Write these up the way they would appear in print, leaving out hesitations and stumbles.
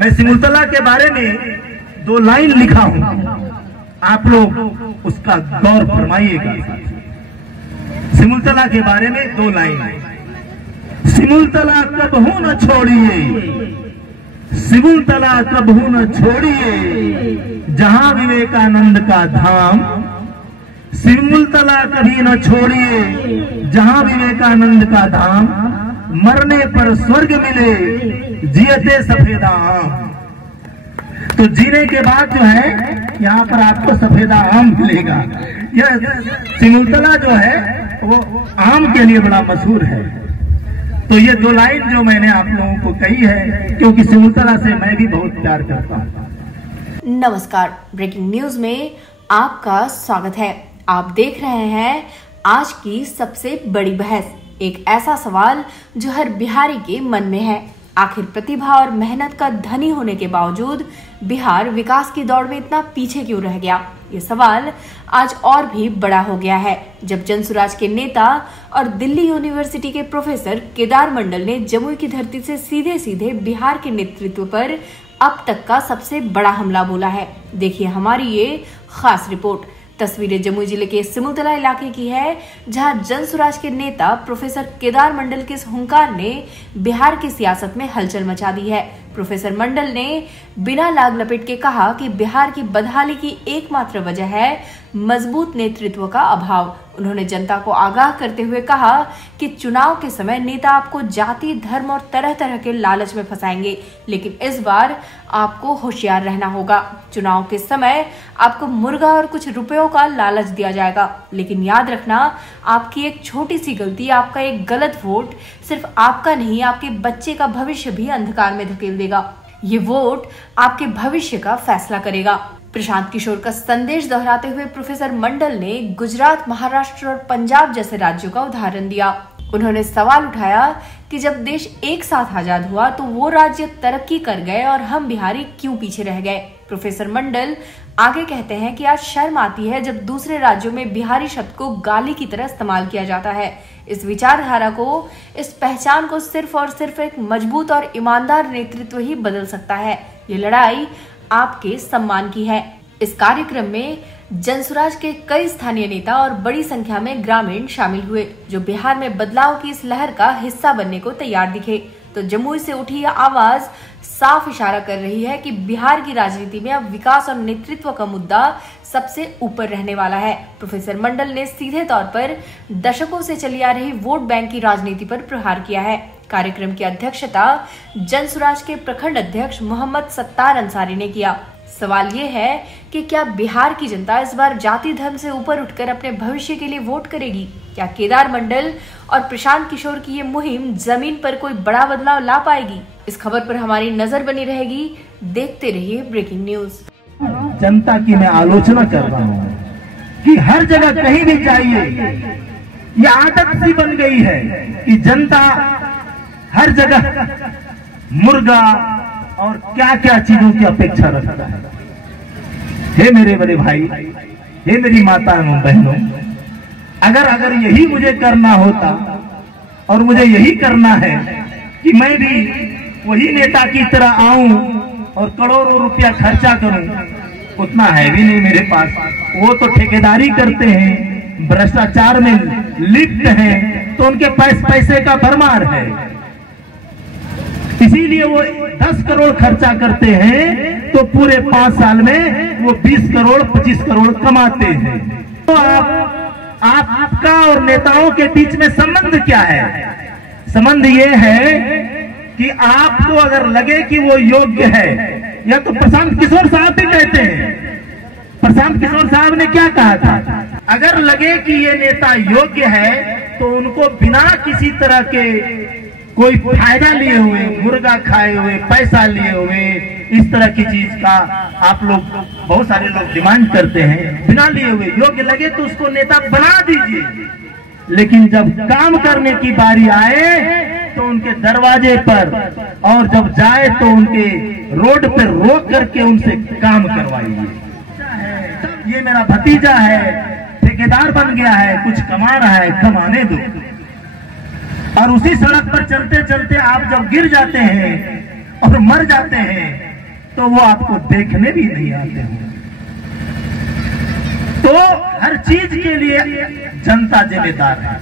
मैं सिमुलतला के बारे में 2 लाइन लिखा हूं, आप लोग उसका गौर फरमाइएगा। सिमुलतला के बारे में 2 लाइन। सिमुलतला कबहू न छोड़िए, सिमुलतला कबहू न छोड़िए, जहां विवेकानंद का धाम। सिमुलतला कभी न छोड़िए, जहां विवेकानंद का धाम। मरने पर स्वर्ग मिले, जियते सफेदा आम। तो जीने के बाद जो है यहाँ पर आपको सफेदा आम मिलेगा। यह सिमुलतला जो है वो आम के लिए बड़ा मशहूर है। तो ये 2 लाइन जो मैंने आप लोगों को कही है, क्योंकि सिमुलतला से मैं भी बहुत प्यार करता हूँ। नमस्कार, ब्रेकिंग न्यूज में आपका स्वागत है। आप देख रहे हैं आज की सबसे बड़ी बहस। एक ऐसा सवाल जो हर बिहारी के मन में है, आखिर प्रतिभा और मेहनत का धनी होने के बावजूद बिहार विकास की दौड़ में इतना पीछे क्यों रह गया? ये सवाल आज और भी बड़ा हो गया है जब जनसुराज के नेता और दिल्ली यूनिवर्सिटी के प्रोफेसर केदार मंडल ने जमुई की धरती से सीधे सीधे बिहार के नेतृत्व पर अब तक का सबसे बड़ा हमला बोला है। देखिए हमारी ये खास रिपोर्ट। तस्वीरें जमुई जिले के सिमुलतला इलाके की है, जहां जनसुराज के नेता प्रोफेसर केदार मंडल के इस हुंकार ने बिहार की सियासत में हलचल मचा दी है। प्रोफेसर मंडल ने बिना लाग लपेट के कहा कि बिहार की बदहाली की एकमात्र वजह है मजबूत नेतृत्व का अभाव। उन्होंने जनता को आगाह करते हुए कहा कि चुनाव के समय नेता आपको जाति, धर्म और तरह तरह के लालच में फंसाएंगे, लेकिन इस बार आपको होशियार रहना होगा। चुनाव के समय आपको मुर्गा और कुछ रुपयों का लालच दिया जाएगा, लेकिन याद रखना आपकी एक छोटी सी गलती, आपका एक गलत वोट सिर्फ आपका नहीं, आपके बच्चे का भविष्य भी अंधकार में धकेल देगा। ये वोट आपके भविष्य का फैसला करेगा। प्रशांत किशोर का संदेश दोहराते हुए प्रोफेसर मंडल ने गुजरात, महाराष्ट्र और पंजाब जैसे राज्यों का उदाहरण दिया। उन्होंने सवाल उठाया कि जब देश एक साथ आजाद हुआ तो वो राज्य तरक्की कर गए और हम बिहारी क्यों पीछे रह गए। प्रोफेसर मंडल आगे कहते हैं कि आज शर्म आती है जब दूसरे राज्यों में बिहारी शब्द को गाली की तरह इस्तेमाल किया जाता है। इस विचारधारा को, इस पहचान को सिर्फ और सिर्फ एक मजबूत और ईमानदार नेतृत्व ही बदल सकता है। ये लड़ाई आपके सम्मान की है। इस कार्यक्रम में जनसुराज के कई स्थानीय नेता और बड़ी संख्या में ग्रामीण शामिल हुए, जो बिहार में बदलाव की इस लहर का हिस्सा बनने को तैयार दिखे। तो जमुई से उठी यह आवाज साफ इशारा कर रही है कि बिहार की राजनीति में अब विकास और नेतृत्व का मुद्दा सबसे ऊपर रहने वाला है। प्रोफेसर मंडल ने सीधे तौर पर दशकों से चली आ रही वोट बैंक की राजनीति पर प्रहार किया है। कार्यक्रम की अध्यक्षता जनसुराज के प्रखंड अध्यक्ष मोहम्मद सत्तार अंसारी ने किया। सवाल ये है कि क्या बिहार की जनता इस बार जाति धर्म से ऊपर उठकर अपने भविष्य के लिए वोट करेगी? क्या केदार मंडल और प्रशांत किशोर की ये मुहिम जमीन पर कोई बड़ा बदलाव ला पाएगी? इस खबर पर हमारी नजर बनी रहेगी। देखते रहिए ब्रेकिंग न्यूज। जनता की मैं आलोचना कर रहा हूँ कि हर जगह कहीं भी जाइए, ये आदत सी बन गई है कि जनता हर जगह मुर्गा और क्या क्या चीजों की अपेक्षा रखता है। हे मेरे बड़े भाई, हे मेरी माता एवं बहनों, अगर यही मुझे करना होता और मुझे यही करना है कि मैं भी वही नेता की तरह आऊं और करोड़ों रुपया खर्चा करूं, उतना है भी नहीं मेरे पास। वो तो ठेकेदारी करते हैं, भ्रष्टाचार में लिप्त हैं, तो उनके पैसे का भरमार है। इसीलिए वो 10 करोड़ खर्चा करते हैं तो पूरे 5 साल में वो 20 करोड़ 25 करोड़ कमाते हैं। तो आपका और नेताओं के बीच में संबंध क्या है? संबंध ये है कि आपको अगर लगे कि वो योग्य है, या तो प्रशांत किशोर साहब भी कहते हैं, प्रशांत किशोर साहब ने क्या कहा था, अगर लगे कि ये नेता योग्य है तो उनको बिना किसी तरह के कोई फायदा लिए हुए, मुर्गा खाए हुए, पैसा लिए हुए, इस तरह की चीज का आप लोग, बहुत सारे लोग डिमांड करते हैं, बिना लिए हुए योग्य लगे तो उसको नेता बना दीजिए। लेकिन जब काम करने की बारी आए तो उनके दरवाजे पर, और जब जाए तो उनके रोड पर रोक करके उनसे काम करवाइए। ये मेरा भतीजा है, ठेकेदार बन गया है, कुछ कमा रहा है, कमाने दो। और उसी सड़क पर चलते चलते आप जब गिर जाते हैं और मर जाते हैं तो वो आपको देखने भी नहीं आते हैं। तो हर चीज के लिए जनता जिम्मेदार है।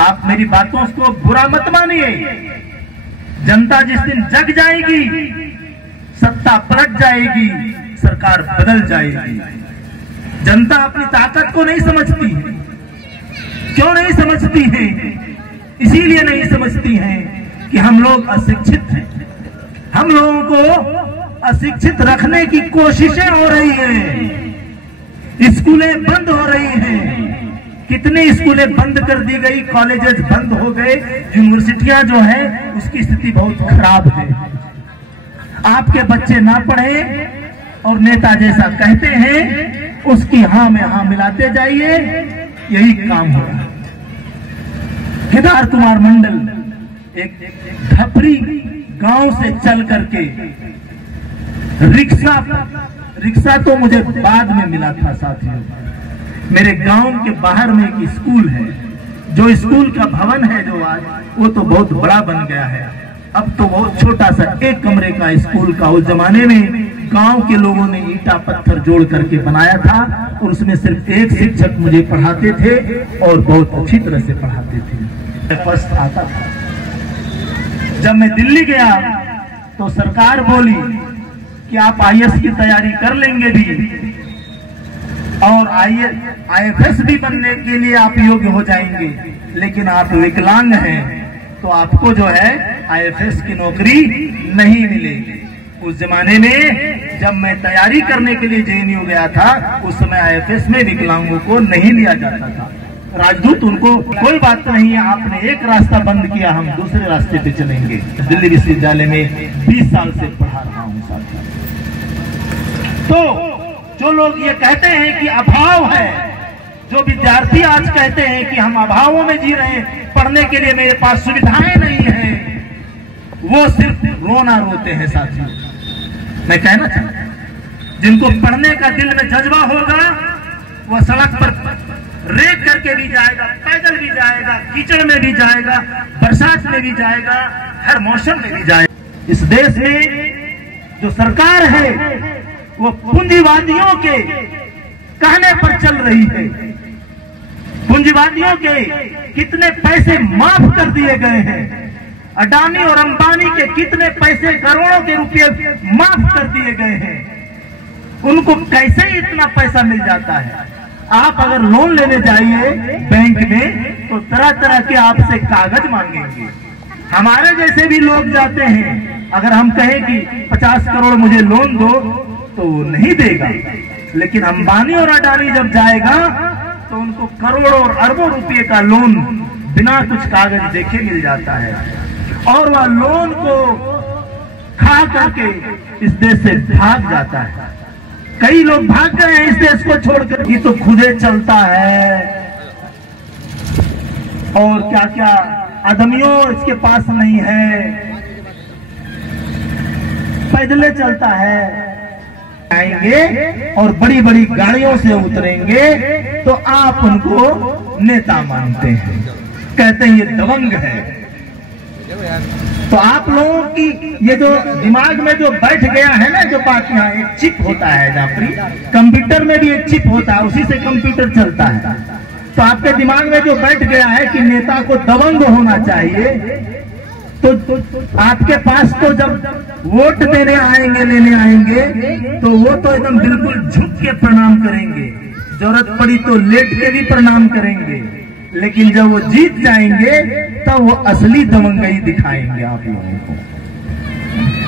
आप मेरी बातों को बुरा मत मानिए। जनता जिस दिन जग जाएगी, सत्ता पलट जाएगी, सरकार बदल जाएगी। जनता अपनी ताकत को नहीं समझती है। क्यों नहीं समझती है? इसीलिए नहीं समझती है कि हम लोग अशिक्षित हैं। हम लोगों को अशिक्षित रखने की कोशिशें हो रही हैं। स्कूलें बंद हो रही हैं। कितनी स्कूलें बंद कर दी गई, कॉलेजेस बंद हो गए, यूनिवर्सिटियां जो है उसकी स्थिति बहुत खराब है। आपके बच्चे ना पढ़े और नेता जैसा कहते हैं उसकी हाँ में हाँ मिलाते जाइए, यही काम हो रहा है। केदार कुमार मंडल एक धपरी गांव से चल करके रिक्शा तो मुझे बाद में मिला था साथियों। मेरे गांव के बाहर में एक स्कूल है, जो स्कूल का भवन है जो आज वो तो बहुत बड़ा बन गया है। अब तो बहुत छोटा सा एक कमरे का स्कूल का उस जमाने में गांव के लोगों ने ईटा पत्थर जोड़ करके बनाया था और उसमें सिर्फ एक शिक्षक मुझे पढ़ाते थे और बहुत अच्छी तरह से पढ़ाते थे। फर्स्ट आता था। जब मैं दिल्ली गया तो सरकार बोली कि आप IAS की तैयारी कर लेंगे भी और IFS भी बनने के लिए आप योग्य हो जाएंगे, लेकिन आप विकलांग हैं तो आपको जो है IFS की नौकरी नहीं मिलेगी। उस जमाने में जब मैं तैयारी करने के लिए JNU गया था, उस समय IFS में विकलांगों को नहीं लिया जाता था। राजदूत उनको कोई बात नहीं है, आपने एक रास्ता बंद किया, हम दूसरे रास्ते पे चलेंगे। दिल्ली विश्वविद्यालय में 20 साल से पढ़ा रहा हूँ साथियों। तो जो लोग ये कहते हैं कि अभाव है, जो विद्यार्थी आज कहते हैं कि हम अभावों में जी रहे हैं, पढ़ने के लिए मेरे पास सुविधाएं नहीं है, वो सिर्फ रोना रोते हैं साथियों। मैं कहना चाहता हूं, जिनको पढ़ने का दिल में जज्बा होगा वह सड़क पर रेत करके भी जाएगा, पैदल भी जाएगा, कीचड़ में भी जाएगा, बरसात में भी जाएगा, हर मौसम में भी जाएगा। इस देश में जो सरकार है वो पूंजीवादियों के कहने पर चल रही है। पूंजीवादियों के कितने पैसे माफ कर दिए गए हैं। अडानी और अंबानी के कितने पैसे, करोड़ों के रुपए माफ कर दिए गए हैं। उनको कैसे इतना पैसा मिल जाता है? आप अगर लोन लेने जाइए बैंक में तो तरह तरह के आपसे कागज मांगेंगे। हमारे जैसे भी लोग जाते हैं, अगर हम कहें कि 50 करोड़ मुझे लोन दो तो नहीं देगा, लेकिन अंबानी और अडानी जब जाएगा तो उनको करोड़ों और अरबों रुपए का लोन बिना कुछ कागज देखे मिल जाता है और वह लोन को खा करके इस देश से भाग जाता है। कई लोग भाग गए हैं इस देश को छोड़कर। ये तो खुदे चलता है और क्या क्या आदमियों इसके पास नहीं है, पैदले चलता है। आएंगे और बड़ी बड़ी गाड़ियों से उतरेंगे तो आप उनको नेता मानते हैं, कहते हैं ये दबंग है। तो आप लोगों की ये जो दिमाग में जो बैठ गया है ना, जो बात, यहाँ एक चिप होता है जाफरी, कंप्यूटर में भी एक चिप होता है, उसी से कंप्यूटर चलता है। तो आपके दिमाग में जो बैठ गया है कि नेता को दबंग होना चाहिए, तो आपके पास तो जब वोट देने आएंगे, लेने आएंगे, तो वो तो एकदम बिल्कुल झुक के प्रणाम करेंगे, जरूरत पड़ी तो लेट के भी प्रणाम करेंगे। लेकिन जब वो जीत जाएंगे तब वो असली दबंगई दिखाएंगे आप लोगों को।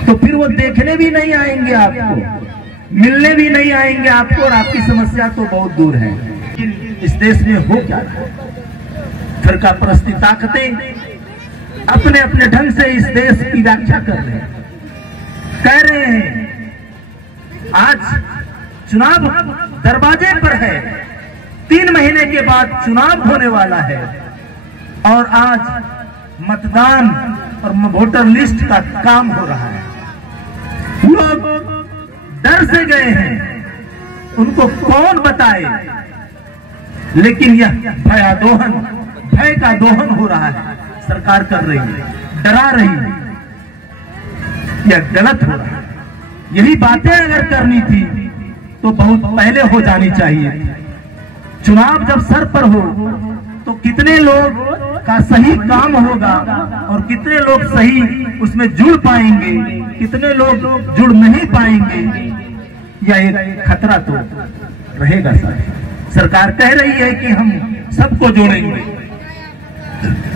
तो फिर वो देखने भी नहीं आएंगे आपको, मिलने भी नहीं आएंगे आपको, और आपकी समस्या तो बहुत दूर है। लेकिन इस देश में हो क्या रहा है? फिरका परस्ती ताकतें अपने अपने ढंग से इस देश की व्याख्या कर रहे हैं, कह रहे हैं आज चुनाव दरवाजे पर है, 3 महीने के बाद चुनाव होने वाला है और आज मतदान और वोटर लिस्ट का काम हो रहा है। लोग डर से गए हैं, उनको कौन बताए, लेकिन यह भय का दोहन हो रहा है, सरकार कर रही है, डरा रही है, यह गलत हो रहा है। यही बातें अगर करनी थी तो बहुत पहले हो जानी चाहिए थी। चुनाव जब सर पर हो तो कितने लोग का सही काम होगा और कितने लोग सही उसमें जुड़ पाएंगे, कितने लोग जुड़ नहीं पाएंगे, यह एक खतरा तो रहेगा। सरकार कह रही है कि हम सबको जोड़ेंगे,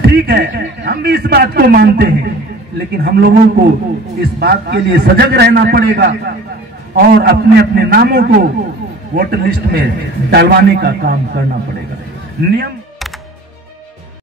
ठीक है, हम भी इस बात को मानते हैं, लेकिन हम लोगों को इस बात के लिए सजग रहना पड़ेगा और अपने अपने नामों को वोटर लिस्ट में डलवाने का काम करना पड़ेगा। नियम